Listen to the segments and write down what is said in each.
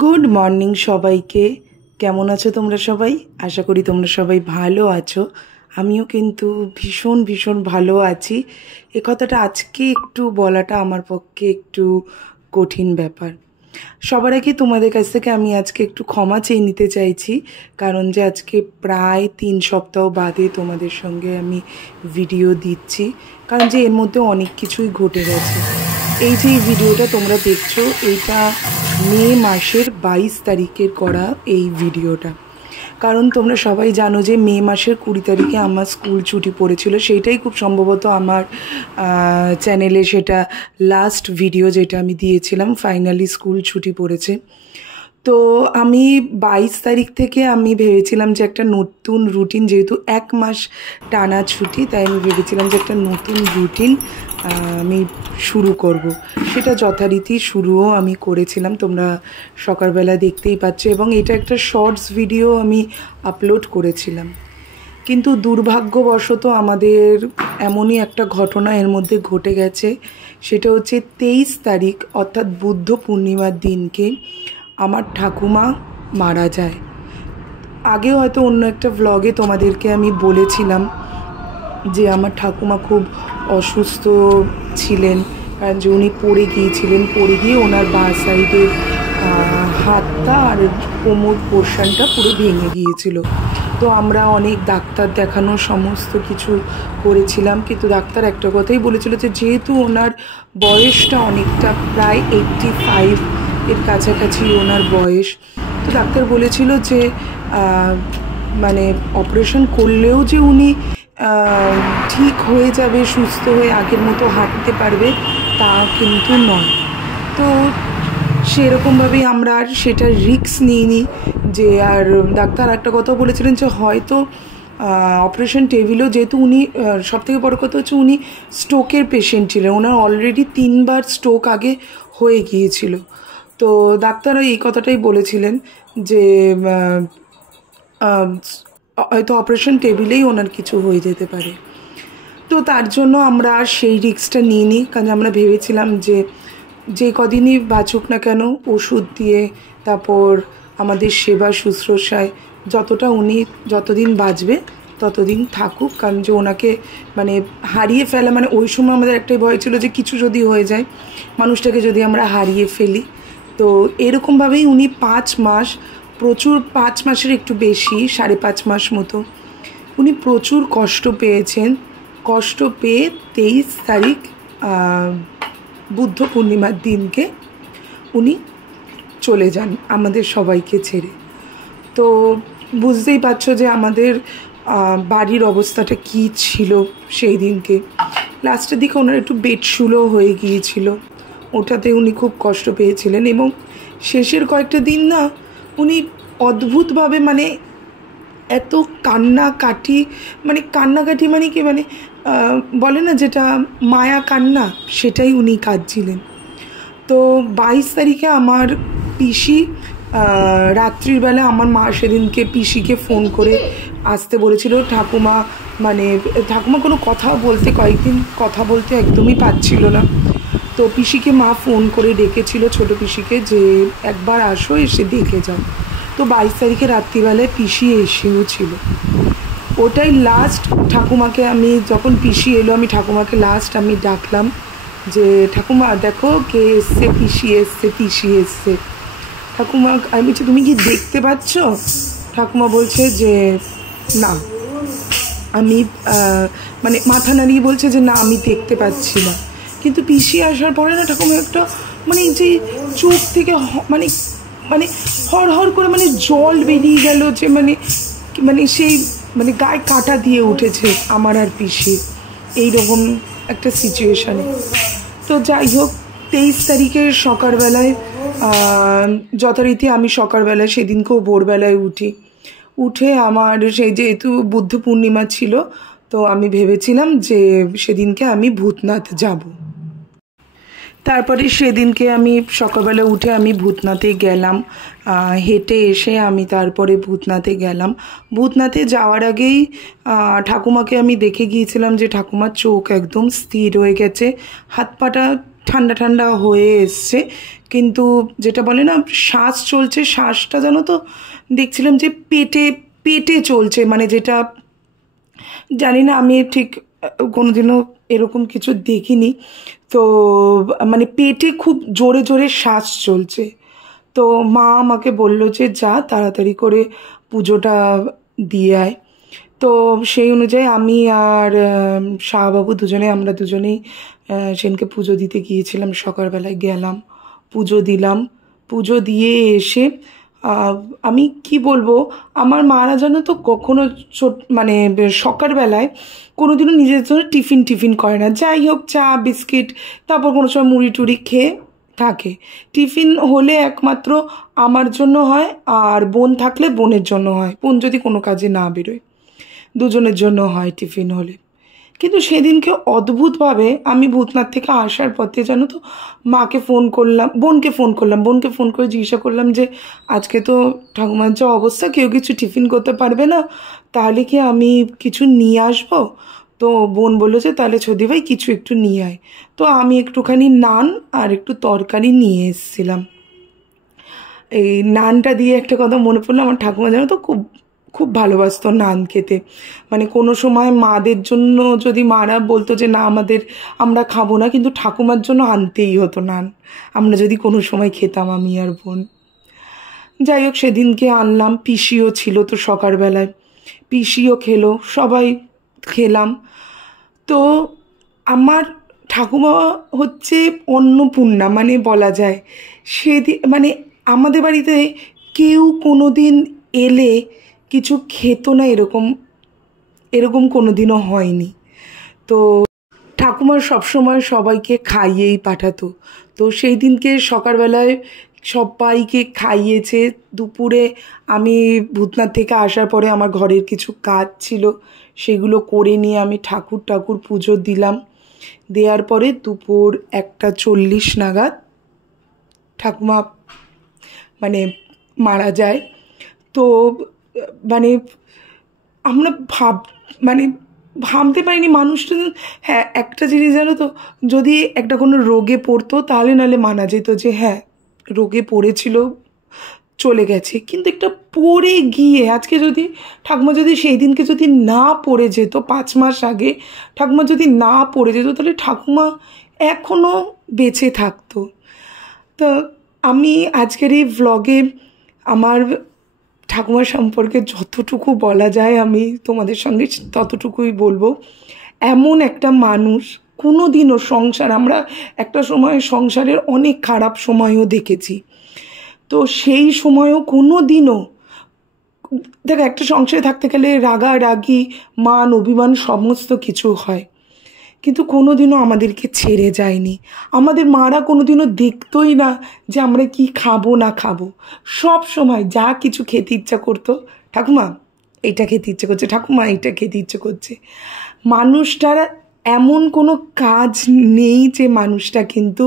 Good morning সবাইকে। কেমন আছো তোমরা সবাই? আশা করি তোমরা সবাই ভালো আছো। আমিও কিন্তু ভীষণ ভীষণ ভালো আছি। এ কথাটা আজকে একটু বলাটা আমার পক্ষে একটু কঠিন ব্যাপার। সবার আগে তোমাদের কাছ থেকে আমি আজকে একটু ক্ষমা চেয়ে নিতে চাইছি, কারণ যে আজকে প্রায় 3 সপ্তাহ বাদে তোমাদের সঙ্গে আমি ভিডিও দিচ্ছি, কারণ যে এর মধ্যে অনেক কিছুই ঘটে গেছে। এই যে ভিডিওটা তোমরা দেখছো, এইটা মে মাসের 22 তারিখের করা এই ভিডিওটা। কারণ তোমরা সবাই জানো যে মে মাসের 20 তারিখে আমার স্কুল ছুটি পড়েছিল। সেইটাই খুব সম্ভবত আমার চ্যানেলে সেটা লাস্ট ভিডিও যেটা আমি দিয়েছিলাম, ফাইনালি স্কুল ছুটি পড়েছে। তো আমি 22 তারিখ থেকে আমি ভেবেছিলাম যে একটা নতুন রুটিন, যেহেতু 1 মাস টানা ছুটি, তাই আমি ভেবেছিলাম যে একটা নতুন রুটিন আমি শুরু করব। সেটা যথারীতি শুরুও আমি করেছিলাম, তোমরা সকালবেলা দেখতেই পাচ্ছ, এবং এটা একটা শর্টস ভিডিও আমি আপলোড করেছিলাম। কিন্তু দুর্ভাগ্যবশত আমাদের এমনই একটা ঘটনা এর মধ্যে ঘটে গেছে। সেটা হচ্ছে 23 তারিখ অর্থাৎ বুদ্ধ পূর্ণিমার দিনকে আমার ঠাকুমা মারা যায়। আগেও হয়তো অন্য একটা ভ্লগে তোমাদেরকে আমি বলেছিলাম যে আমার ঠাকুমা খুব অসুস্থ ছিলেন, কারণ যে উনি পড়ে গিয়ে ওনার বাঁ সাইডের হাতটা আর কোমর পোর্শনটা পুরো ভেঙে গিয়েছিল। তো আমরা অনেক ডাক্তার দেখানো সমস্ত কিছু করেছিলাম, কিন্তু ডাক্তার একটা কথাই বলেছিল যে যেহেতু ওনার বয়সটা অনেকটা, প্রায় 85 এর কাছাকাছি ওনার বয়স, তো ডাক্তার বলেছিল যে মানে অপারেশন করলেও যে উনি ঠিক হয়ে যাবে, সুস্থ হয়ে আগের মতো হাঁটতে পারবে, তা কিন্তু নয়। তো সেরকমভাবেই আমরা আর সেটা রিস্ক নিইনি। যে আর ডাক্তার একটা কথা বলেছিলেন যে হয়তো অপারেশন টেবিলও, যেহেতু উনি সবথেকে বড় কথা হচ্ছে উনি স্ট্রোকের পেশেন্ট ছিলেন, ওনার অলরেডি 3 বার স্ট্রোক আগে হয়ে গিয়েছিল। তো ডাক্তারও এই কথাটাই বলেছিলেন যে হয়তো অপারেশন টেবিলেই ওনার কিছু হয়ে যেতে পারে। তো তার জন্য আমরা আর সেই রিস্কটা নিইনি, কারণ আমরা ভেবেছিলাম যে কদিনই বাঁচুক না কেন, ওষুধ দিয়ে তারপর আমাদের সেবা শুশ্রূষায় উনি যতদিন বাঁচবে ততদিন থাকুক। কারণ যে ওনাকে মানে হারিয়ে ফেলা, মানে ওই সময় আমাদের একটাই ভয় ছিল যে কিছু যদি হয়ে যায়, মানুষটাকে যদি আমরা হারিয়ে ফেলি। তো এরকমভাবেই উনি 5 মাস প্রচুর, 5 মাসের একটু বেশি, 5.5 মাস মতো উনি প্রচুর কষ্ট পেয়েছেন। কষ্ট পেয়ে 23 তারিখ বুদ্ধ পূর্ণিমার দিনকে উনি চলে যান আমাদের সবাইকে ছেড়ে। তো বুঝতেই পারছো যে আমাদের বাড়ির অবস্থাটা কী ছিল সেই দিনকে। লাস্টের দিকে ওনার একটু বেডশুলও হয়ে গিয়েছিল, ওটাতে উনি খুব কষ্ট পেয়েছিলেন। এবং শেষের কয়েকটা দিন না উনি অদ্ভুতভাবে মানে এত কান্নাকাটি মানে কি মানে বলে না যেটা মায়া কান্না, সেটাই উনি কাঁদছিলেন। তো 22 তারিখে আমার পিসি রাত্রির বেলা, আমার মা সেদিনকে পিসিকে ফোন করে আসতে বলেছিল। ঠাকুমা কোনো কথা বলতে, কয়েকদিন কথা বলতে একদমই পাচ্ছিল না। তো পিসিকে মা ফোন করে ডেকেছিল, ছোটো পিসিকে, যে একবার আসো, এসে দেখে যাও। তো 22 তারিখে রাত্রিবেলায় পিসি এসেও ছিল। ওটাই লাস্ট ঠাকুমাকে আমি, যখন পিসি এলো, আমি ঠাকুমাকে লাস্ট আমি ডাকলাম যে ঠাকুমা দেখো কে এসছে, পিসি এসছে। ঠাকুমা, আমি বলছি তুমি কি দেখতে পাচ্ছ? ঠাকুমা বলছে যে না, আমি মানে মাথা নাড়িয়ে বলছে যে না, আমি দেখতে পাচ্ছি না। কিন্তু পিসি আসার পরে না ঠাকুমা একটা মানে যে চোখ থেকে মানে হড় করে মানে জল বেরিয়ে গেল, যে মানে সেই মানে গায়ে কাঁটা দিয়ে উঠেছে আমার আর পিসি, এইরকম একটা সিচুয়েশানে। তো যাই হোক, 23 তারিখের সকালবেলায় যথারীতি আমি সকালবেলায় সেদিনকেও ভোরবেলায় উঠে আমার সেই যেহেতু বুদ্ধ পূর্ণিমা ছিল, তো আমি ভেবেছিলাম যে সেদিনকে আমি ভূতনাথ যাব। তারপরে সেদিনকে আমি সকালবেলা উঠে আমি ভূতনাথে গেলাম, হেঁটে এসে আমি তারপরে ভূতনাথে গেলাম। ভূতনাথে যাওয়ার আগেই ঠাকুমাকে আমি দেখে গিয়েছিলাম যে ঠাকুমার চোখ একদম স্থির হয়ে গেছে, হাত পাটা ঠান্ডা ঠান্ডা হয়ে এসছে, কিন্তু যেটা বলে না শ্বাস চলছে, শ্বাসটা জানো তো দেখছিলাম যে পেটে পেটে চলছে, মানে যেটা জানি না, আমি ঠিক কোনোদিনও এরকম কিছু দেখিনি। তো মানে পেটে খুব জোরে জোরে শ্বাস চলছে। তো মা আমাকে বলল যে যা তাড়াতাড়ি করে পুজোটা দিয়ে আয়। তো সেই অনুযায়ী আমি আর শাহবাবু আমরা দুজনেই সেনকে পুজো দিতে গিয়েছিলাম। সকালবেলায় গেলাম, পুজো দিলাম। পুজো দিয়ে এসে আমি কি বলবো, আমার মারা জানো তো কখনো মানে সকালবেলায় কোনোদিনও নিজের জন্য টিফিন করে না। যাই হোক, চা বিস্কিট, তারপর কোনো সময় মুড়ি টুড়ি খেয়ে থাকে। টিফিন হলে একমাত্র আমার জন্য হয়, আর বোন থাকলে বোনের জন্য হয়, বোন যদি কোনো কাজে না বেরোয়, দুজনের জন্য হয় টিফিন হলে। কিন্তু সেদিনকে অদ্ভুতভাবে আমি ভূতনাথ থেকে আসার পথে জানো তো বোনকে ফোন করে জিজ্ঞাসা করলাম যে আজকে তো ঠাকুমার যা অবস্থা, কেউ কিছু টিফিন করতে পারবে না, তাহলে কি আমি কিছু নিয়ে আসবো? তো বোন বললো যে তাহলে ছদি ভাই কিছু একটু নিয়ে আয়। তো আমি একটুখানি নান আর একটু তরকারি নিয়ে এসেছিলাম। এই নানটা দিয়ে একটা কথা মনে পড়লো, আমার ঠাকুমা জানো তো খুব খুব ভালোবাসতো নান খেতে। মানে কোনো সময় মাদের জন্য যদি মারা বলতো যে না আমরা খাবো না, কিন্তু ঠাকুমার জন্য আনতেই হতো নান, আমরা যদি কোনো সময় খেতাম আমি আর বোন। যাই হোক, সেদিনকে আনলাম। পিসিও ছিল তো সকালবেলায়, পিসিও খেলো, সবাই খেলাম। তো আমার ঠাকুমা হচ্ছে অন্নপূর্ণা, মানে বলা যায় সেদিন মানে আমাদের বাড়িতে কেউ কোনো দিন এলে কিছু খেত না, এরকম কোনো দিনও হয়নি। তো ঠাকুমার সবসময় সবাইকে খাইয়েই পাঠাতো। তো সেই দিনকে সকালবেলায় সবাইকে খাইয়েছে। দুপুরে আমি ভূতনাথ থেকে আসার পরে আমার ঘরের কিছু কাজ ছিল, সেগুলো করে নিয়ে আমি ঠাকুর পুজো দিলাম। দেওয়ার পরে দুপুর 1:40 নাগাদ ঠাকুমা মানে মারা যায়। তো মানে আমরা ভাবতে পারিনি মানুষটা। হ্যাঁ, একটা জিনিস জানো তো, যদি একটা কোনো রোগে পড়তো তাহলে নাহলে মানা যেত যে হ্যাঁ রোগে পড়েছিল, চলে গেছে। কিন্তু একটা পড়ে গিয়ে আজকে যদি ঠাকুমা যদি সেই দিনকে যদি না পড়ে যেত, 5 মাস আগে ঠাকুমা যদি না পড়ে যেত, তাহলে ঠাকুমা এখনও বেঁচে থাকতো। তো আমি আজকের এই ভ্লগে আমার ঠাকুমার সম্পর্কে যতটুকু বলা যায় আমি তোমাদের সঙ্গে ততটুকুই বলবো। এমন একটা মানুষ, কোনো দিনও আমরা একটা সময় সংসারের অনেক খারাপ সময়ও দেখেছি, তো সেই সময়ও কোনো দিনও দেখ, একটা সংসারে থাকতে গেলে রাগারাগি, মান অভিমান সমস্ত কিছু হয়, কিন্তু কোনো দিনও আমাদেরকে ছেড়ে যায়নি। আমাদের মারা কোনো দিনও দেখতোই না যে আমরা কি খাবো না খাবো। সব সময় যা কিছু খেতে ইচ্ছা করতো, ঠাকুমা এইটা খেতে ইচ্ছে করছে, ঠাকুমা এইটা খেতে ইচ্ছে করছে। মানুষটার এমন কোনো কাজ নেই যে মানুষটা কিন্তু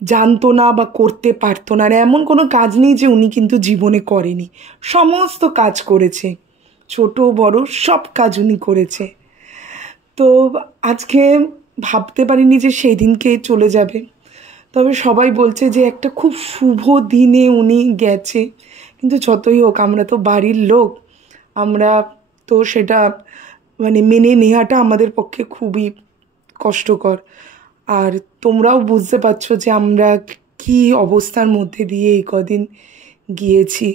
জানতো না বা করতে পারতো না, আর এমন কোনো কাজ নেই যে উনি কিন্তু জীবনে করেনি। সমস্ত কাজ করেছে, ছোট বড় সব কাজ উনি করেছে। তো আজকে ভাবতে পারিনি যে সেই দিনকে চলে যাবে, তবে সবাই বলছে যে একটা খুব শুভ দিনে উনি গেছে। কিন্তু যতই হোক, আমরা তো বাড়ির লোক, আমরা তো সেটা মানে মেনে নেওয়াটা আমাদের পক্ষে খুবই কষ্টকর। আর তোমরাও বুঝতে পারছো যে আমরা কি অবস্থার মধ্যে দিয়ে এই কদিন গিয়েছি।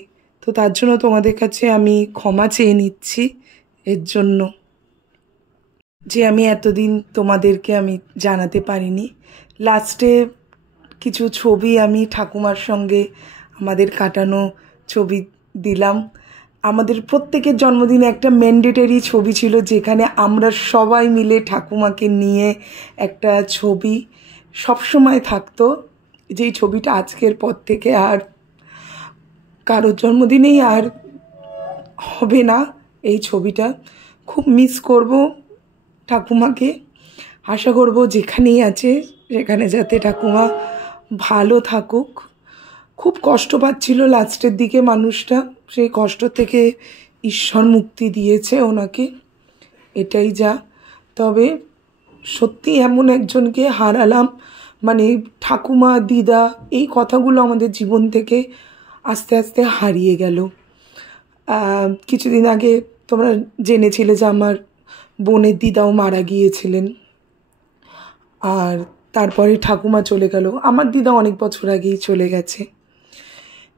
তো তার জন্য তোমাদের কাছে আমি ক্ষমা চেয়ে নিচ্ছি এর জন্য যে আমি এতদিন তোমাদেরকে আমি জানাতে পারিনি। লাস্টে কিছু ছবি আমি ঠাকুমার সঙ্গে আমাদের কাটানো ছবি দিলাম। আমাদের প্রত্যেকের জন্মদিনে একটা ম্যান্ডেটরি ছবি ছিল, যেখানে আমরা সবাই মিলে ঠাকুমাকে নিয়ে একটা ছবি সবসময় থাকতো। যেই ছবিটা আজকের পর থেকে আর কারোর জন্মদিনেই আর হবে না। এই ছবিটা খুব মিস করব ঠাকুমাকে। আশা করব যেখানেই আছে সেখানে যাতে ঠাকুমা ভালো থাকুক। খুব কষ্ট পাচ্ছিল লাস্টের দিকে মানুষটা, সেই কষ্ট থেকে ঈশ্বর মুক্তি দিয়েছে ওনাকে, এটাই যা। তবে সত্যি এমন একজনকে হারালাম, মানে ঠাকুমা দিদা এই কথাগুলো আমাদের জীবন থেকে আস্তে আস্তে হারিয়ে গেল। কিছুদিন আগে তোমরা জেনেছিলে যে আমার বোনের দিদাও মারা গিয়েছিলেন, আর তারপরে ঠাকুমা চলে গেল। আমার দিদা অনেক বছর আগেই চলে গেছে।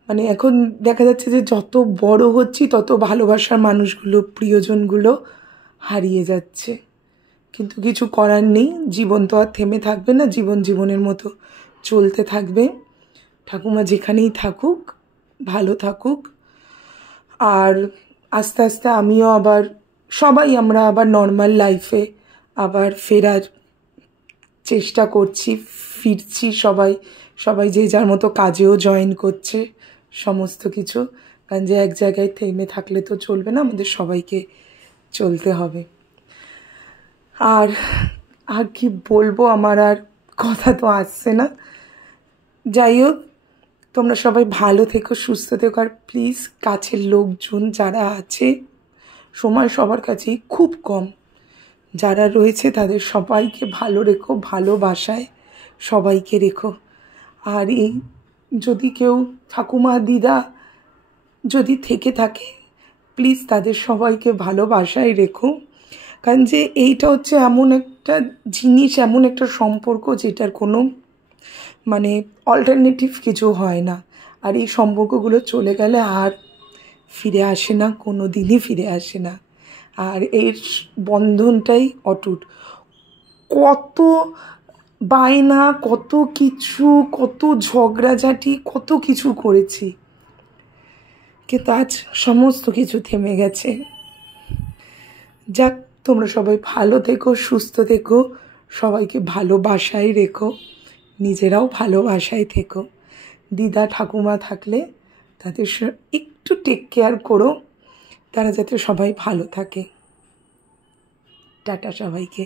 মানে এখন দেখা যাচ্ছে যে যত বড় হচ্ছি তত ভালোবাসার মানুষগুলো, প্রিয়জনগুলো হারিয়ে যাচ্ছে। কিন্তু কিছু করার নেই, জীবন তো আর থেমে থাকবে না, জীবন জীবনের মতো চলতে থাকবে। ঠাকুমা যেখানেই থাকুক ভালো থাকুক। আর আস্তে আস্তে আমিও আবার, সবাই আমরা আবার নর্মাল লাইফে আবার ফেরার চেষ্টা করছি, ফিরছি সবাই, সবাই যে যার মতো কাজেও জয়েন করছে সমস্ত কিছু। কারণ যে এক জায়গায় থেমে থাকলে তো চলবে না, আমাদের সবাইকে চলতে হবে। আর আর কি বলবো, আমার আর কথা তো আসছে না। যাই হোক, তোমরা সবাই ভালো থেকো, সুস্থ থেকো। আর প্লিজ কাছের লোকজন যারা আছে, সময় সবার কাছেই খুব কম, যারা রয়েছে তাদের সবাইকে ভালো রেখো, ভালোবাসায় সবাইকে রেখো। আর এই যদি কেউ ঠাকুমা দিদা যদি থেকে থাকে, প্লিজ তাদের সবাইকে ভালোবাসায় রেখো। কারণ যে এইটা হচ্ছে এমন একটা জিনিস, এমন একটা সম্পর্ক যেটার কোনো মানে অল্টারনেটিভ কিছু হয় না। আর এই সম্পর্কগুলো চলে গেলে আর ফিরে আসে না, কোনো দিনই ফিরে আসে না। আর এর বন্ধনটাই অটুট। কত বায়না, কত কিছু, কত ঝগড়াঝাটি, কত কিছু করেছি, কিন্তু আজ সমস্ত কিছু থেমে গেছে। যাক, তোমরা সবাই ভালো থেকো, সুস্থ থেকো, সবাইকে ভালোবাসায় রেখো, নিজেরাও ভালোবাসায় থেকো। দিদা ঠাকুমা থাকলে তাদের একটু টেক কেয়ার করো, তারা যাতে সবাই ভালো থাকে। টাটা সবাইকে।